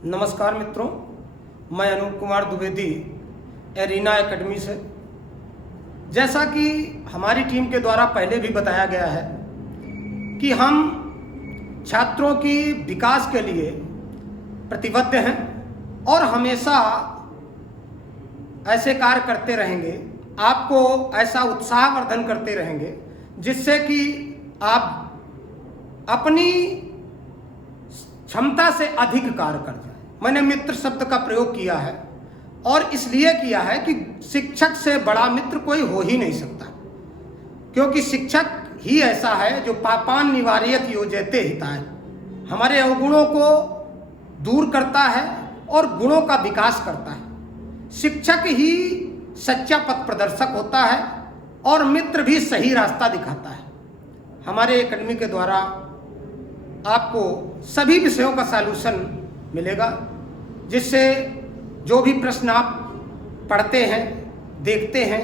नमस्कार मित्रों, मैं अनूप कुमार द्विवेदी एरिना एकेडमी से। जैसा कि हमारी टीम के द्वारा पहले भी बताया गया है कि हम छात्रों की विकास के लिए प्रतिबद्ध हैं और हमेशा ऐसे कार्य करते रहेंगे, आपको ऐसा उत्साहवर्धन करते रहेंगे जिससे कि आप अपनी क्षमता से अधिक कार्य कर जाए। मैंने मित्र शब्द का प्रयोग किया है और इसलिए किया है कि शिक्षक से बड़ा मित्र कोई हो ही नहीं सकता, क्योंकि शिक्षक ही ऐसा है जो पापान निवारयत योजयते हिताय, हमारे अवगुणों को दूर करता है और गुणों का विकास करता है। शिक्षक ही सच्चा पथ प्रदर्शक होता है और मित्र भी सही रास्ता दिखाता है। हमारे एकेडमी के द्वारा आपको सभी विषयों का सॉल्यूशन मिलेगा, जिससे जो भी प्रश्न आप पढ़ते हैं, देखते हैं,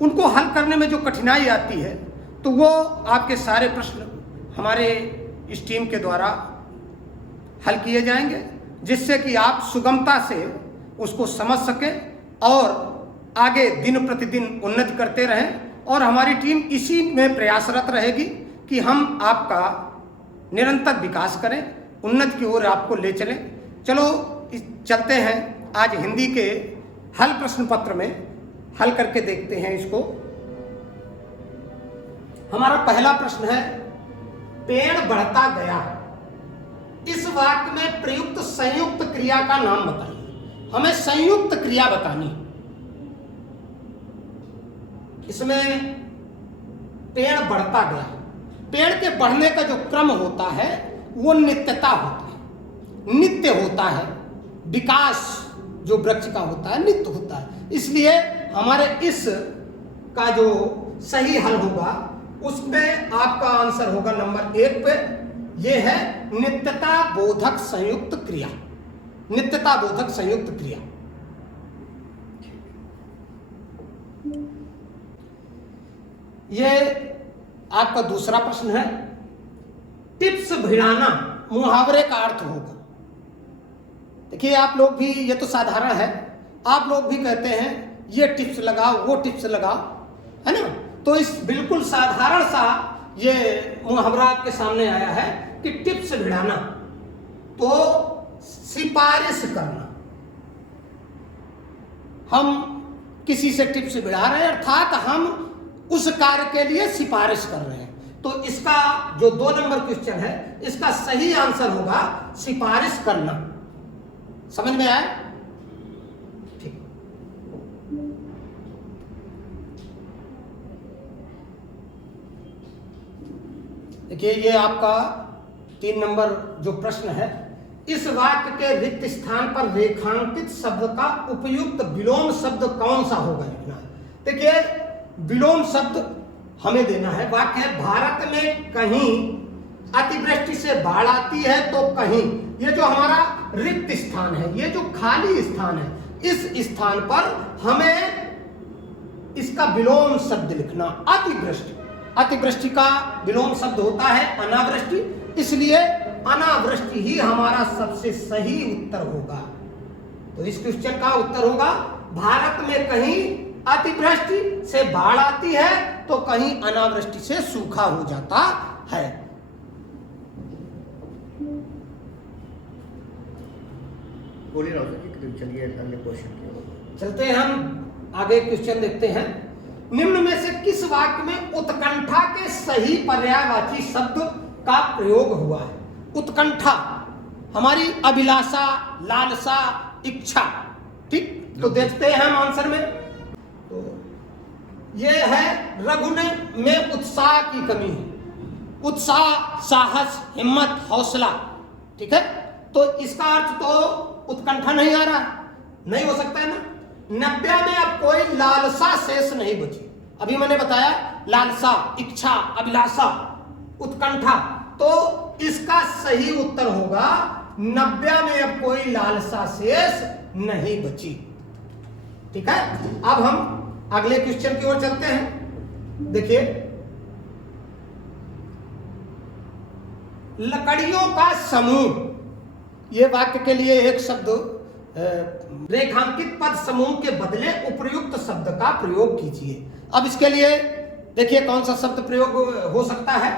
उनको हल करने में जो कठिनाई आती है तो वो आपके सारे प्रश्न हमारे इस टीम के द्वारा हल किए जाएंगे, जिससे कि आप सुगमता से उसको समझ सकें और आगे दिन प्रतिदिन उन्नति करते रहें। और हमारी टीम इसी में प्रयासरत रहेगी कि हम आपका निरंतर विकास करें, उन्नति की ओर आपको ले चलें। चलो चलते हैं, आज हिंदी के हल प्रश्न पत्र में हल करके देखते हैं इसको। हमारा पहला प्रश्न है, पेड़ बढ़ता गया, इस वाक्य में प्रयुक्त संयुक्त क्रिया का नाम बताइए। हमें संयुक्त क्रिया बतानी। इसमें पेड़ बढ़ता गया, पेड़ के बढ़ने का जो क्रम होता है वो नित्यता होता है, नित्य होता है। विकास जो वृक्ष का होता है नित्य होता है। इसलिए हमारे इस का जो सही हल होगा उसमें आपका आंसर होगा नंबर 1 पे। यह है नित्यता बोधक संयुक्त क्रिया, नित्यता बोधक संयुक्त क्रिया। यह आपका दूसरा प्रश्न है, टिप्स भिड़ाना मुहावरे का अर्थ होगा। देखिए आप लोग भी, ये तो साधारण है, आप लोग भी कहते हैं ये टिप्स लगाओ वो टिप्स लगाओ, है ना। तो इस बिल्कुल साधारण सा ये मुहावरा आपके सामने आया है कि टिप्स भिड़ाना, तो सिफारिश करना। हम किसी से टिप्स भिड़ा रहे हैं, अर्थात हम उस कार्य के लिए सिफारिश कर रहे हैं। तो इसका जो 2 नंबर क्वेश्चन है, इसका सही आंसर होगा सिफारिश करना। समझ में आया? ठीक। देखिए ये आपका 3 नंबर जो प्रश्न है, इस वाक्य के रिक्त स्थान पर रेखांकित शब्द का उपयुक्त विलोम शब्द कौन सा होगा लिखना है। देखिए विलोम शब्द हमें देना है। वाक्य है, भारत में कहीं अतिवृष्टि से बाढ़ आती है तो कहीं, ये जो हमारा रिक्त स्थान है, ये जो खाली स्थान है, इस स्थान पर हमें इसका विलोम शब्द लिखना। अतिवृष्टि, अतिवृष्टि का विलोम शब्द होता है अनावृष्टि, इसलिए अनावृष्टि ही हमारा सबसे सही उत्तर होगा। तो इस क्वेश्चन का उत्तर होगा, भारत में कहीं अतिवृष्टि से बाढ़ आती है तो कहीं अनावृष्टि से सूखा हो जाता है। बोलिए चलिए अगले क्वेश्चन चलते हैं, हम आगे क्वेश्चन देखते हैं। निम्न में से किस वाक्य में उत्कंठा के सही पर्यायवाची शब्द का प्रयोग हुआ है। उत्कंठा हमारी अभिलाषा, लालसा, इच्छा। ठीक, तो देखते हैं हम आंसर में। तो ये है, रघु में उत्साह की कमी है। उत्साह, साहस, हिम्मत, हौसला। ठीक है, तो इसका अर्थ तो उत्कंठा नहीं आ रहा, नहीं हो सकता है ना। 90 में अब कोई लालसा शेष नहीं बची। अभी मैंने बताया लालसा, इच्छा, अभिलाषा, उत्कंठा, तो इसका सही उत्तर होगा 90 में अब कोई लालसा शेष नहीं बची। ठीक है, अब हम अगले क्वेश्चन की ओर चलते हैं। देखिए, लकड़ियों का समूह ये वाक्य के लिए एक शब्द रेखांकित पद समूह के बदले उपर्युक्त शब्द का प्रयोग कीजिए। अब इसके लिए देखिए कौन सा शब्द प्रयोग हो सकता है।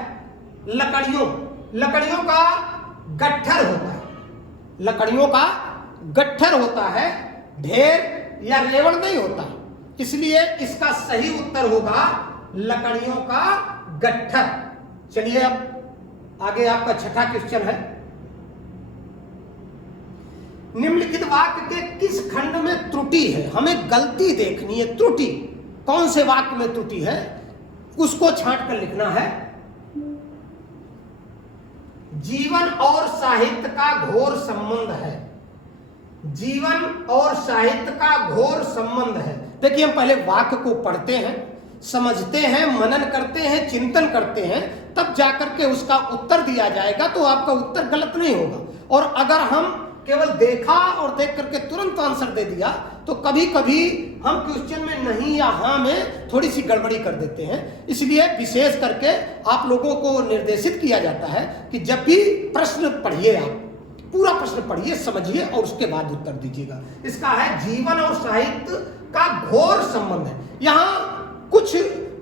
लकड़ियों, लकड़ियों का गट्ठर होता है, लकड़ियों का गट्ठर होता है, ढेर या रेवड़ नहीं होता। इसलिए इसका सही उत्तर होगा लकड़ियों का गट्ठर। चलिए अब आगे आपका छठा क्वेश्चन है। निम्नलिखित वाक्य के किस खंड में त्रुटि है? हमें गलती देखनी है, त्रुटि कौन से वाक्य में त्रुटि है उसको छांट कर लिखना है। जीवन और साहित्य का घोर संबंध है, जीवन और साहित्य का घोर संबंध है। देखिए हम पहले वाक्य को पढ़ते हैं, समझते हैं, मनन करते हैं, चिंतन करते हैं, तब जाकर के उसका उत्तर दिया जाएगा, तो आपका उत्तर गलत नहीं होगा। और अगर हम केवल देखा और देख करके तुरंत आंसर दे दिया तो कभी कभी हम क्वेश्चन में नहीं या हाँ में थोड़ी सी गड़बड़ी कर देते हैं। इसलिए विशेष करके आप लोगों को निर्देशित किया जाता है कि जब भी प्रश्न पढ़िए, आप पूरा प्रश्न पढ़िए, समझिए और उसके बाद उत्तर दीजिएगा। इसका है जीवन और साहित्य का घोर संबंध है। यहाँ कुछ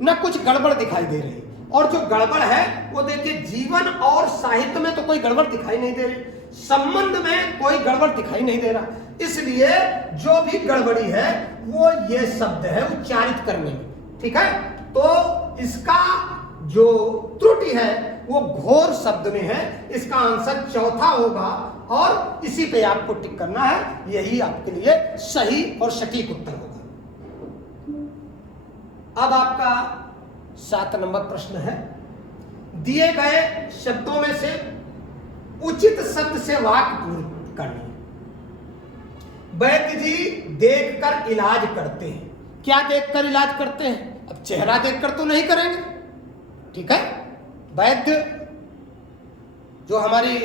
न कुछ गड़बड़ दिखाई दे रही है, और जो गड़बड़ है वो देखिए जीवन और साहित्य में तो कोई गड़बड़ दिखाई नहीं दे रही, संबंध में कोई गड़बड़ दिखाई नहीं दे रहा। इसलिए जो भी गड़बड़ी है वो ये शब्द है उच्चारित करने में, ठीक है। तो इसका जो त्रुटि है वो घोर शब्द में है। इसका आंसर चौथा होगा और इसी पे आपको टिक करना है, यही आपके लिए सही और सटीक उत्तर होगा। अब आपका 7 नंबर प्रश्न है, दिए गए शब्दों में से उचित शब्द से वाक्य पूर्ण करनी है। वैद्य जी देखकर इलाज करते हैं। क्या देखकर इलाज करते हैं? अब चेहरा देखकर तो नहीं करेंगे, ठीक है। वैद्य जो हमारी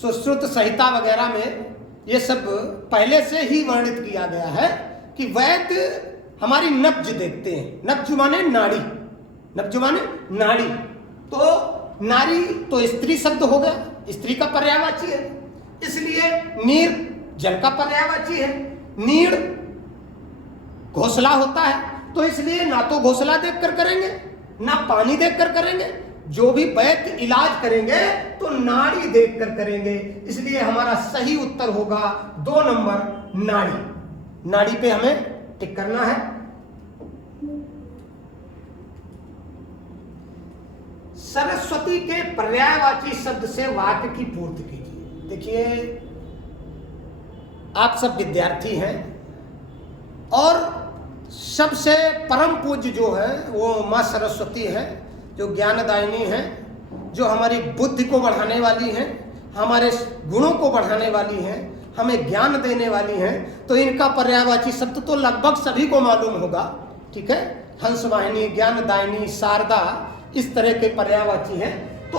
सुश्रुत संहिता वगैरह में ये सब पहले से ही वर्णित किया गया है कि वैद्य हमारी नब्ज देखते हैं। नब्ज माने नाड़ी, नब्ज माने नाड़ी। तो नारी तो स्त्री शब्द हो गया, स्त्री का पर्यायवाची है, इसलिए नीर जल का पर्यायवाची है। नीड़ घोंसला होता है, तो इसलिए ना तो घोंसला देखकर करेंगे ना पानी देखकर करेंगे। जो भी वैद्य इलाज करेंगे तो नाड़ी देखकर करेंगे। इसलिए हमारा सही उत्तर होगा 2 नंबर नाड़ी। नाड़ी पे हमें टिक करना है। सरस्वती के पर्यायवाची शब्द से वाक्य की पूर्ति कीजिए। देखिए आप सब विद्यार्थी हैं और सबसे परम पूज्य जो है वो माँ सरस्वती है, जो ज्ञानदायिनी है, जो हमारी बुद्धि को बढ़ाने वाली है, हमारे गुणों को बढ़ाने वाली है, हमें ज्ञान देने वाली है। तो इनका पर्यायवाची शब्द तो लगभग सभी को मालूम होगा, ठीक है। हंसवाहिनी, ज्ञानदायिनी, शारदा, इस तरह के पर्यायवाची हैं। तो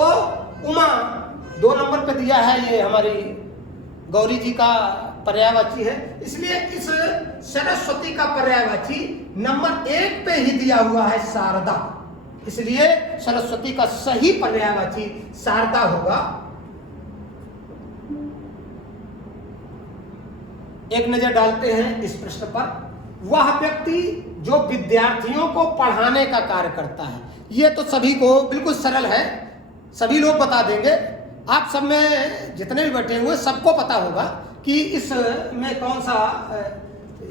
उमा 2 नंबर पे दिया है, ये हमारी गौरी जी का पर्यायवाची है। इसलिए इस सरस्वती का पर्यायवाची नंबर 1 पे ही दिया हुआ है शारदा। इसलिए सरस्वती का सही पर्यायवाची शारदा होगा। एक नजर डालते हैं इस प्रश्न पर। वह व्यक्ति जो विद्यार्थियों को पढ़ाने का कार्य करता है, ये तो सभी को बिल्कुल सरल है, सभी लोग बता देंगे। आप सब में जितने भी बैठे हुए सबको पता होगा कि इस में कौन सा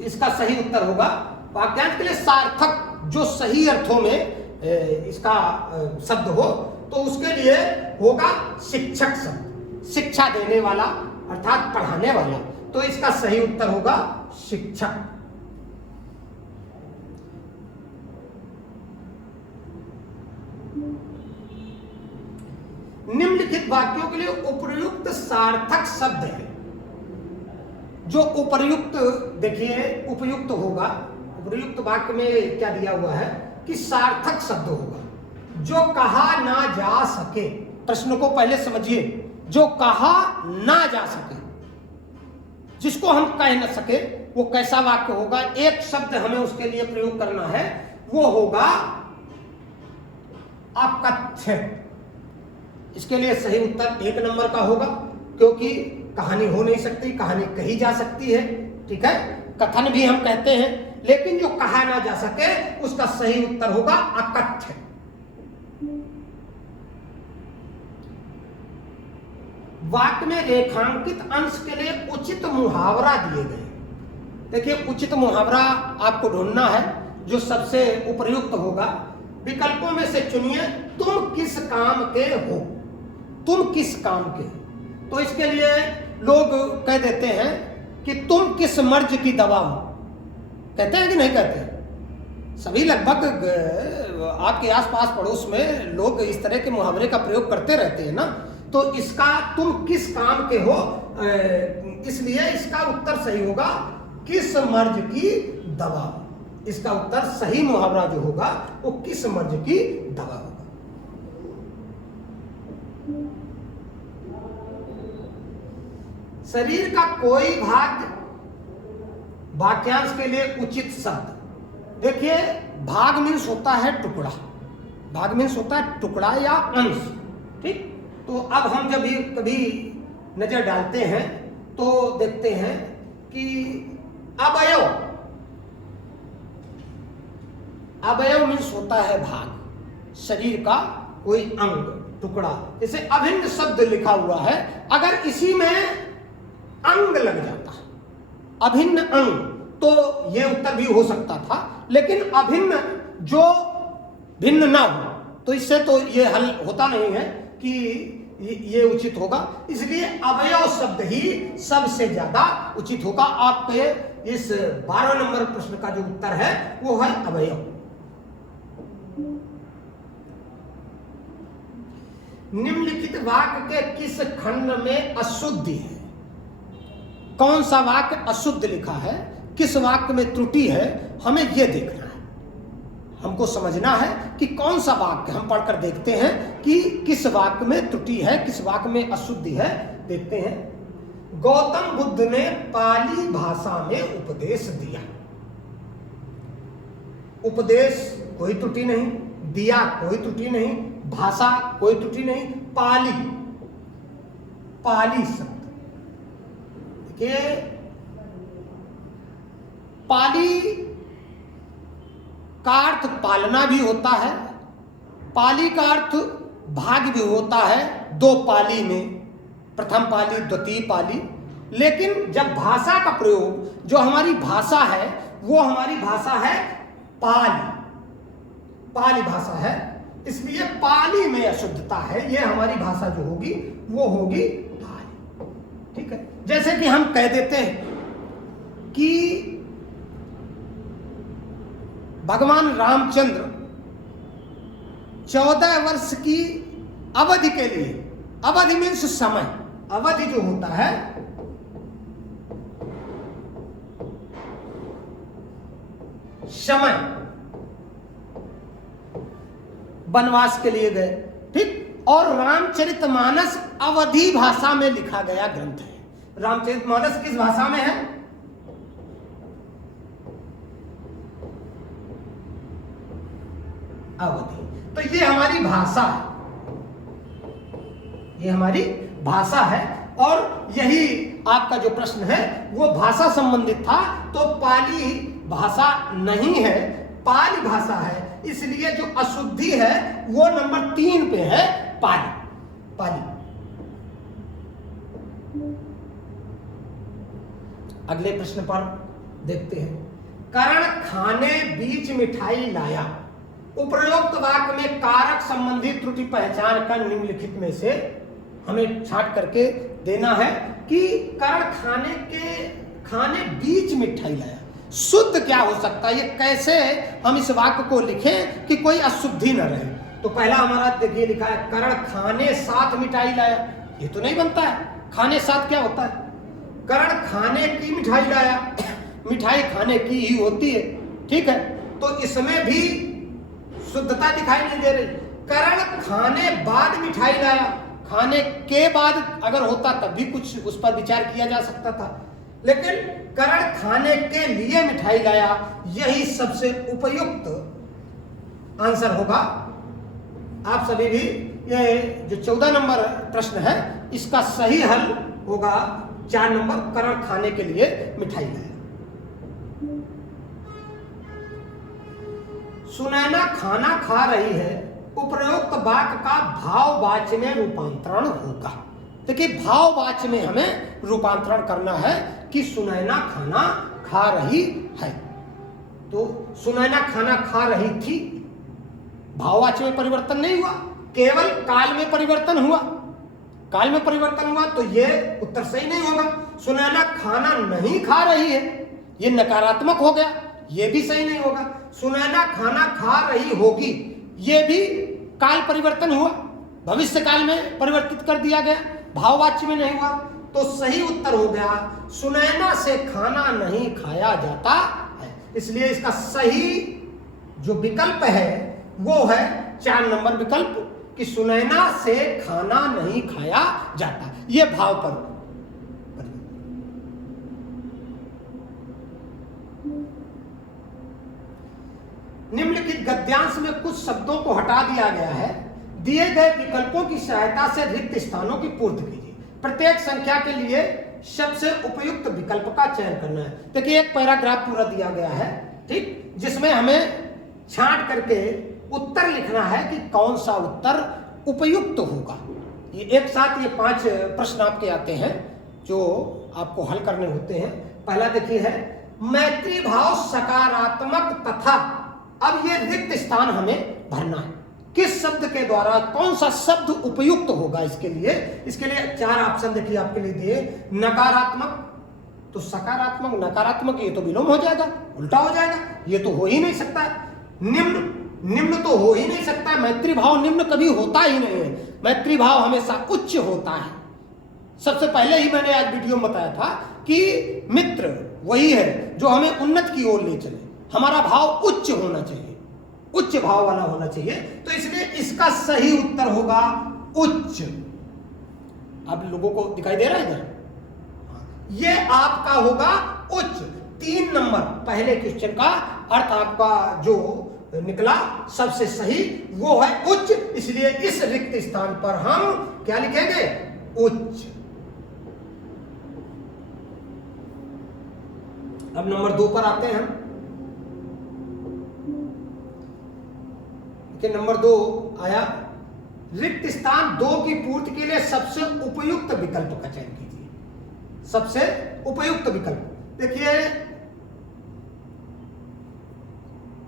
इसका सही उत्तर होगा। वाक्यांश के लिए सार्थक जो सही अर्थों में इसका शब्द हो तो उसके लिए होगा शिक्षक शब्द, शिक्षा देने वाला अर्थात पढ़ाने वाला। तो इसका सही उत्तर होगा शिक्षक। निम्नलिखित वाक्यों के लिए उपयुक्त सार्थक शब्द है। जो उपयुक्त, देखिए उपयुक्त होगा, उपयुक्त वाक्य में क्या दिया हुआ है कि सार्थक शब्द होगा। जो कहा ना जा सके, प्रश्न को पहले समझिए। जो कहा ना जा सके, जिसको हम कह न सके, वो कैसा वाक्य होगा? एक शब्द हमें उसके लिए प्रयोग करना है, वो होगा अकथ्य। इसके लिए सही उत्तर 1 नंबर का होगा क्योंकि कहानी हो नहीं सकती, कहानी कही जा सकती है, ठीक है, कथन भी हम कहते हैं, लेकिन जो कहा ना जा सके उसका सही उत्तर होगा अकथ्य। वाक्य में रेखांकित अंश के लिए उचित मुहावरा दिए गए। देखिए, उचित मुहावरा आपको ढूंढना है जो सबसे उपयुक्त होगा। विकल्पों में से चुनिए तुम किस काम के हो, तुम किस काम के हो। तो इसके लिए लोग कह देते हैं कि तुम किस मर्ज की दवा हो, कहते हैं कि नहीं कहते? सभी लगभग आपके आसपास पड़ोस में लोग इस तरह के मुहावरे का प्रयोग करते रहते हैं ना। तो इसका तुम किस काम के हो, इसलिए इसका उत्तर सही होगा किस मर्ज की दवा। इसका उत्तर सही मुहावरा जो होगा वो किस मर्ज की दवा होगा। शरीर का कोई भाग वाक्यांश के लिए उचित शब्द। देखिए, भाग मीन्स होता है टुकड़ा, भाग मीन्स होता है टुकड़ा या अंश, ठीक। तो अब हम जब भी कभी नजर डालते हैं तो देखते हैं कि अवयव, अवयव मीन्स होता है भाग, शरीर का कोई अंग, टुकड़ा। जैसे अभिन्न शब्द लिखा हुआ है, अगर इसी में अंग लग जाता, अभिन्न अंग, तो यह उत्तर भी हो सकता था। लेकिन अभिन्न जो भिन्न ना हो, तो इससे तो यह हल होता नहीं है कि ये उचित होगा। इसलिए अवयव शब्द ही सबसे ज्यादा उचित होगा। आपके इस 12 नंबर प्रश्न का जो उत्तर है वो है अवयव। निम्नलिखित वाक्य के किस खंड में अशुद्धि है? कौन सा वाक्य अशुद्ध लिखा है, किस वाक्य में त्रुटि है, हमें यह देखना है। हमको समझना है कि कौन सा वाक्य, हम पढ़कर देखते हैं कि किस वाक्य में त्रुटि है, किस वाक्य में अशुद्धि है। देखते हैं। गौतम बुद्ध ने पाली भाषा में उपदेश दिया। उपदेश कोई त्रुटि नहीं, दिया कोई त्रुटि नहीं, भाषा कोई त्रुटि नहीं, पाली, पाली शब्द। देखिए, पाली का अर्थ पालना भी होता है, पाली का अर्थ भाग भी होता है, दो पाली में, प्रथम पाली द्वितीय पाली। लेकिन जब भाषा का प्रयोग, जो हमारी भाषा है वो हमारी भाषा है पाली, पाली भाषा है, इसलिए पाली में अशुद्धता है। ये हमारी भाषा जो होगी वो होगी पाली, ठीक है। जैसे कि हम कह देते हैं कि भगवान रामचंद्र 14 वर्ष की अवधि के लिए, अवधि मीन्स समय, अवधि जो होता है समय, वनवास के लिए गए, ठीक। और रामचरितमानस अवधी भाषा में लिखा गया ग्रंथ है। रामचरितमानस किस भाषा में है? अवधि। तो ये हमारी भाषा है, ये हमारी भाषा है। और यही आपका जो प्रश्न है वो भाषा संबंधित था। तो पाली भाषा नहीं है, पाली भाषा है, इसलिए जो अशुद्धि है वो नंबर 3 पे है, पाली, पाली। अगले प्रश्न पर देखते हैं। कर्ण खाने बीच मिठाई लाया। उपरोक्त वाक्य में कारक संबंधी त्रुटि पहचान कर निम्नलिखित में से हमें छांट करके देना है कि कर्ण खाने बीच मिठाई लाया। शुद्ध क्या हो सकता है? ये कैसे हम इस वाक्य को लिखें कि कोई अशुद्धि न रहे? तो पहला हमारा देखिए लिखा है कर्ण खाने साथ मिठाई लाया। ये तो नहीं बनता है, खाने साथ क्या होता है? कर्ण खाने की मिठाई लाया, मिठाई खाने की ही होती है, ठीक है। तो इसमें भी शुद्धता दिखाई नहीं दे रही। कर्ण खाने बाद मिठाई लाया, खाने के बाद अगर होता तब भी कुछ उस पर विचार किया जा सकता था, लेकिन कर्ण खाने के लिए मिठाई लाया, यही सबसे उपयुक्त आंसर होगा। आप सभी भी ये जो 14 नंबर प्रश्न है इसका सही हल होगा 4 नंबर, करण खाने के लिए मिठाई लाया। सुनैना खाना खा रही है, उपरोक्त वाक्य का भाववाच्य में रूपांतरण होगा। देखिए भाववाच्य में हमें रूपांतरण करना है कि सुनैना खाना खा रही है। तो सुनैना खाना खा रही थी, भाववाच्य में परिवर्तन नहीं हुआ, केवल काल में परिवर्तन हुआ। काल में परिवर्तन हुआ तो ये उत्तर सही नहीं होगा। सुनैना खाना नहीं खा रही है, ये नकारात्मक हो गया, ये भी सही नहीं होगा। सुनैना खाना खा रही होगी, ये भी काल परिवर्तन हुआ, भविष्य काल में परिवर्तित कर दिया गया, भाववाच्य में नहीं हुआ। तो सही उत्तर हो गया सुनैना से खाना नहीं खाया जाता है। इसलिए इसका सही जो विकल्प है वो है 4 नंबर विकल्प कि सुनैना से खाना नहीं खाया जाता। ये भाव पर निम्नलिखित गद्यांश में कुछ शब्दों को हटा दिया गया है। दिए गए विकल्पों की सहायता से रिक्त स्थानों की पूर्ति कीजिए। प्रत्येक संख्या के लिए सबसे उपयुक्त विकल्प का चयन करना है। देखिए एक पैराग्राफ पूरा दिया गया है, ठीक, जिसमें हमें छांट करके उत्तर लिखना है कि कौन सा उत्तर उपयुक्त होगा। ये एक साथ ये 5 प्रश्न आपके आते हैं जो आपको हल करने होते हैं। पहला देखिए है मैत्री भाव सकारात्मक तथा, अब ये रिक्त स्थान हमें भरना है। किस शब्द के द्वारा कौन सा शब्द उपयुक्त होगा इसके लिए 4 ऑप्शन देखिए आपके लिए दिए। नकारात्मक, तो सकारात्मक नकारात्मक ये तो विलोम हो जाएगा, उल्टा हो जाएगा, ये तो हो ही नहीं सकता है। निम्न तो हो ही नहीं सकता है, मैत्री भाव निम्न कभी होता ही नहीं है, मैत्री भाव हमेशा उच्च होता है। सबसे पहले ही मैंने आज वीडियो में बताया था कि मित्र वही है जो हमें उन्नत की ओर ले चले, हमारा भाव उच्च होना चाहिए, उच्च भाव वाला होना चाहिए। तो इसलिए इसका सही उत्तर होगा उच्च। अब लोगों को दिखाई दे रहा है इधर, ये आपका होगा उच्च। 3 नंबर पहले क्वेश्चन का अर्थ आपका जो निकला सबसे सही वो है उच्च। इसलिए इस रिक्त स्थान पर हम क्या लिखेंगे, उच्च। अब नंबर 2 पर आते हैं हम। नंबर 2 आया रिक्त स्थान 2 की पूर्ति के लिए सबसे उपयुक्त विकल्प का चयन कीजिए। सबसे उपयुक्त विकल्प देखिए,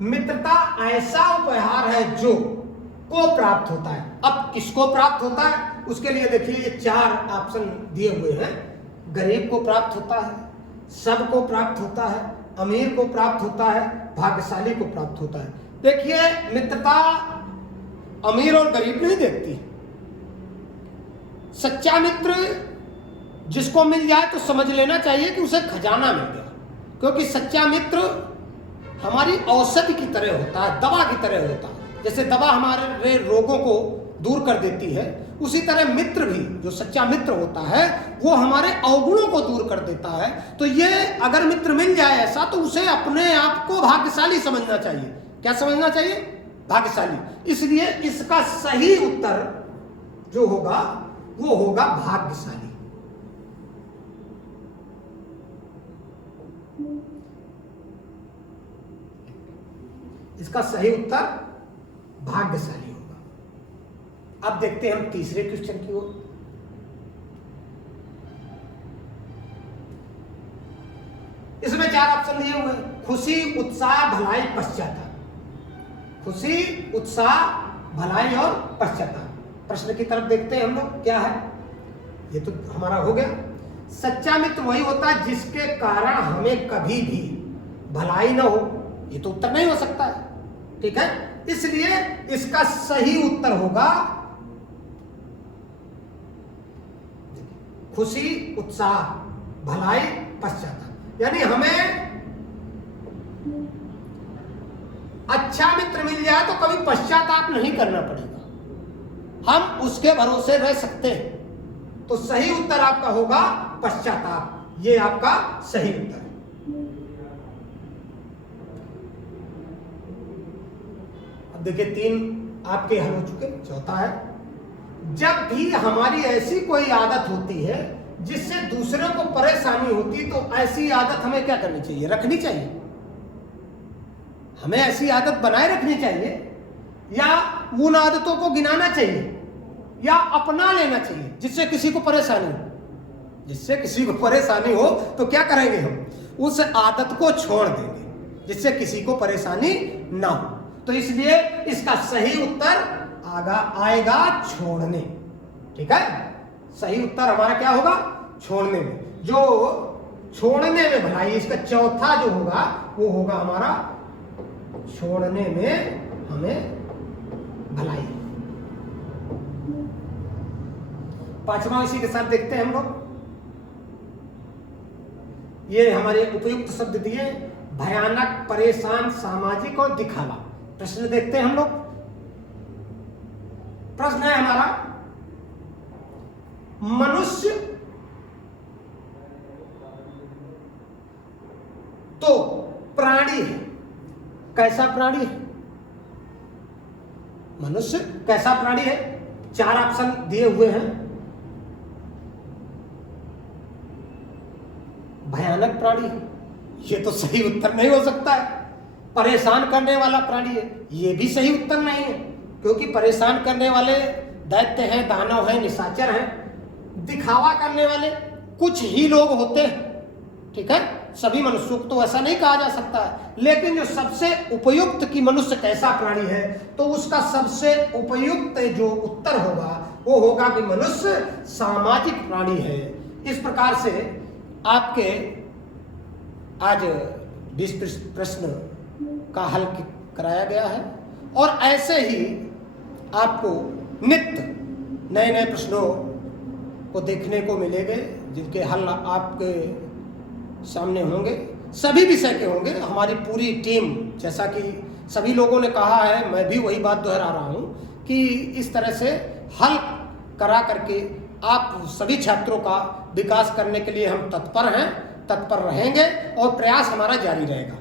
मित्रता ऐसा उपहार है जो को प्राप्त होता है। अब किसको प्राप्त होता है उसके लिए देखिए ये 4 ऑप्शन दिए हुए हैं। गरीब को प्राप्त होता है, सबको प्राप्त होता है, अमीर को प्राप्त होता है, भाग्यशाली को प्राप्त होता है। देखिए मित्रता अमीर और गरीब नहीं देखती। सच्चा मित्र जिसको मिल जाए तो समझ लेना चाहिए कि उसे खजाना मिल गया, क्योंकि सच्चा मित्र हमारी औषधि की तरह होता है, दवा की तरह होता है। जैसे दवा हमारे रोगों को दूर कर देती है, उसी तरह मित्र भी जो सच्चा मित्र होता है वो हमारे अवगुणों को दूर कर देता है। तो ये अगर मित्र मिल जाए ऐसा तो उसे अपने आप को भाग्यशाली समझना चाहिए। क्या समझना चाहिए, भाग्यशाली। इसलिए इसका सही उत्तर जो होगा वो होगा भाग्यशाली। इसका सही उत्तर भाग्यशाली होगा। अब देखते हैं हम तीसरे क्वेश्चन की ओर। इसमें 4 ऑप्शन दिए हुए हैं। खुशी, उत्साह, भलाई, पश्चाताप। खुशी, उत्साह, भलाई और पश्चाताप। प्रश्न की तरफ देखते हैं हम लोग क्या है। ये तो हमारा हो गया। सच्चा मित्र वही होता है जिसके कारण हमें कभी भी भलाई ना हो। ये तो उत्तर नहीं हो सकता है, ठीक है। इसलिए इसका सही उत्तर होगा खुशी, उत्साह, भलाई, पश्चाताप। यानी हमें अच्छा मित्र मिल जाए तो कभी पश्चाताप नहीं करना पड़ेगा, हम उसके भरोसे रह सकते हैं। तो सही उत्तर आपका होगा पश्चाताप। ये आपका सही उत्तर है। अब देखिए 3 आपके हल हो चुके, चौथा है जब भी हमारी ऐसी कोई आदत होती है जिससे दूसरों को परेशानी होती, तो ऐसी आदत हमें क्या करनी चाहिए? रखनी चाहिए। हमें ऐसी आदत बनाए रखनी चाहिए, या उन आदतों को गिनाना चाहिए, या अपना लेना चाहिए जिससे किसी को परेशानी हो। जिससे किसी को परेशानी हो तो क्या करेंगे? हम उस आदत को छोड़ देंगे जिससे किसी को परेशानी ना हो। तो इसलिए इसका सही उत्तर आएगा छोड़ने। ठीक है, सही उत्तर हमारा क्या होगा? छोड़ने में। जो छोड़ने में भलाई, इसका चौथा जो होगा वो होगा हमारा छोड़ने में हमें भलाई। पांचवा इसी के साथ देखते हैं हम लोग। ये हमारे उपयुक्त शब्द दिए, भयानक, परेशान, सामाजिक और दिखावा। प्रश्न देखते हैं हम लोग। प्रश्न है हमारा, मनुष्य तो प्राणी है, कैसा प्राणी है? मनुष्य कैसा प्राणी है? 4 ऑप्शन दिए हुए हैं। भयानक प्राणी है, ये तो सही उत्तर नहीं हो सकता है। परेशान करने वाला प्राणी है, ये भी सही उत्तर नहीं है, क्योंकि परेशान करने वाले दैत्य हैं, दानव हैं, निशाचर हैं। दिखावा करने वाले कुछ ही लोग होते हैं। ठीक है, सभी मनुष्यों को तो ऐसा नहीं कहा जा सकता है, लेकिन जो सबसे उपयुक्त कि मनुष्य कैसा प्राणी है, तो उसका सबसे उपयुक्त जो उत्तर होगा वो होगा कि मनुष्य सामाजिक प्राणी है। इस प्रकार से आपके आज 20 प्रश्न का हल कराया गया है, और ऐसे ही आपको नित्य नए नए प्रश्नों को देखने को मिलेंगे, जिनके हल आपके सामने होंगे। सभी विषय के होंगे। हमारी पूरी टीम, जैसा कि सभी लोगों ने कहा है, मैं भी वही बात दोहरा रहा हूँ कि इस तरह से हल करा करके आप सभी छात्रों का विकास करने के लिए हम तत्पर हैं, तत्पर रहेंगे, और प्रयास हमारा जारी रहेगा।